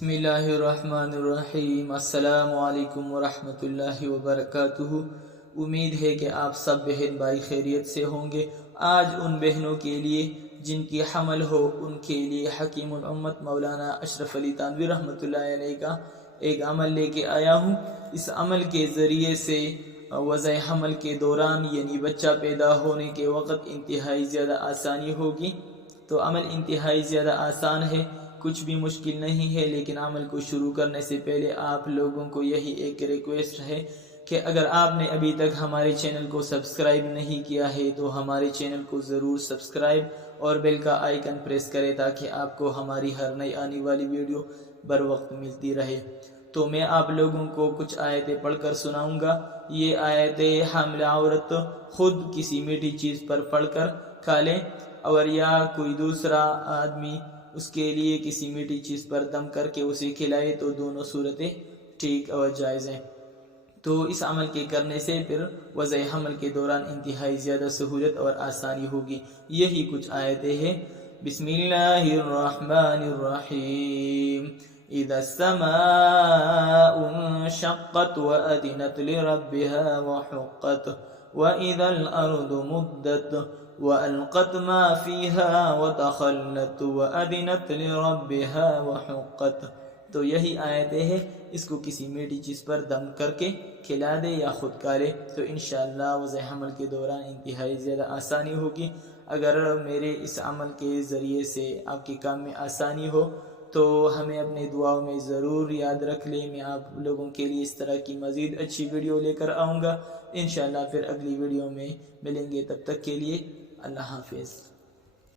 بسم اللہ الرحمن الرحیم۔ السلام علیکم ورحمۃ اللہ وبرکاتہ۔ امید ہے کہ آپ سب بہن بھائی خیریت سے ہوں گے۔ آج ان بہنوں کے لیے جن کی حمل ہو ان کے لیے حکیم الامت مولانا اشرف علی تھانوی رحمۃ اللہ علیہ کا ایک عمل لے کے آیا ہوں۔ اس عمل کے ذریعے سے وضع حمل کے دوران یعنی بچہ پیدا ہونے کے وقت انتہائی زیادہ آسانی ہوگی۔ تو عمل انتہائی زیادہ آسان ہے، کچھ بھی مشکل نہیں ہے، لیکن عمل کو شروع کرنے سے پہلے آپ لوگوں کو یہی ایک ریکویسٹ ہے کہ اگر آپ نے ابھی تک ہمارے چینل کو سبسکرائب نہیں کیا ہے تو ہمارے چینل کو ضرور سبسکرائب اور بیل کا آئیکن پریس کریں تاکہ آپ کو ہماری ہر نئی آنے والی ویڈیو بر وقت ملتی رہے۔ تو میں آپ لوگوں کو کچھ آیتیں پڑھ کر سناؤں گا۔ یہ آیتیں حاملہ عورت خود کسی میٹھی چیز پر پڑھ کر کھا لے اور یا کوئی دوسرا آدمی اس کے لیے کسی میٹھی چیز پر دم کر کے اسے کھلائے تو دونوں صورتیں ٹھیک اور جائز ہیں۔ تو اس عمل کے کرنے سے پھر وضع حمل کے دوران انتہائی زیادہ سہولت اور آسانی ہوگی۔ یہی کچھ آیتیں ہیں۔ بسم اللہ الرحمن الرحیم۔ اذا السماء انشقت وأذنت لربها وحقت وإذا الأرض مدت وألقت ما فيها وتخلت وأذنت لربها وحقت۔ تو یہی آیتیں ہیں۔ اس کو کسی میٹھی چیز پر دم کر کے کھلا دے یا خود کھا لے تو انشاءاللہ وضع حمل کے دوران انتہائی زیادہ آسانی ہوگی۔ اگر میرے اس عمل کے ذریعے سے آپ کے کام میں آسانی ہو تو ہمیں اپنے دعاؤں میں ضرور یاد رکھ لیں۔ میں آپ لوگوں کے لیے اس طرح کی مزید اچھی ویڈیو لے کر آؤں گا انشاءاللہ۔ پھر اگلی ویڈیو میں ملیں گے، تب تک کے لیے اللہ حافظ۔